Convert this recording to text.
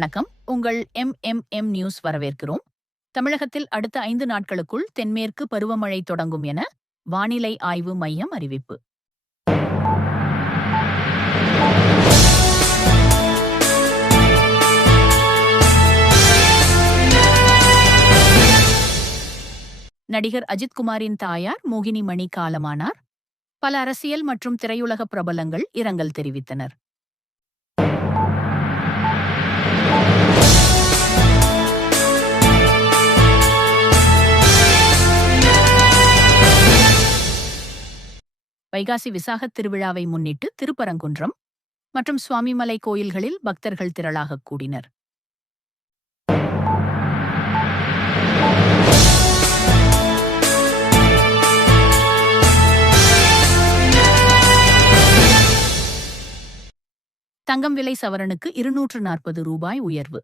வணக்கம். உங்கள் MMM news வரவேற்கிறோம். தமிழகத்தில் அடுத்த 5 நாட்களுக்குள் தென்மேற்கு பருவமழை தொடங்கும் என வானிலை ஆய்வு மையம் அறிவிப்பு. நடிகர் அஜித்குமாரின் தாயார் மோகினி மணி காலமானார். பல அரசியல் மற்றும் திரையுலக பிரபலங்கள் இரங்கல் தெரிவித்தனர். வைகாசி விசாகத் திருவிழாவை முன்னிட்டு திருப்பரங்குன்றம் மற்றும் சுவாமிமலை கோயில்களில் பக்தர்கள் திரளாக கூடினர். தங்கம் விலை சவரனுக்கு 240 ரூபாய் உயர்வு.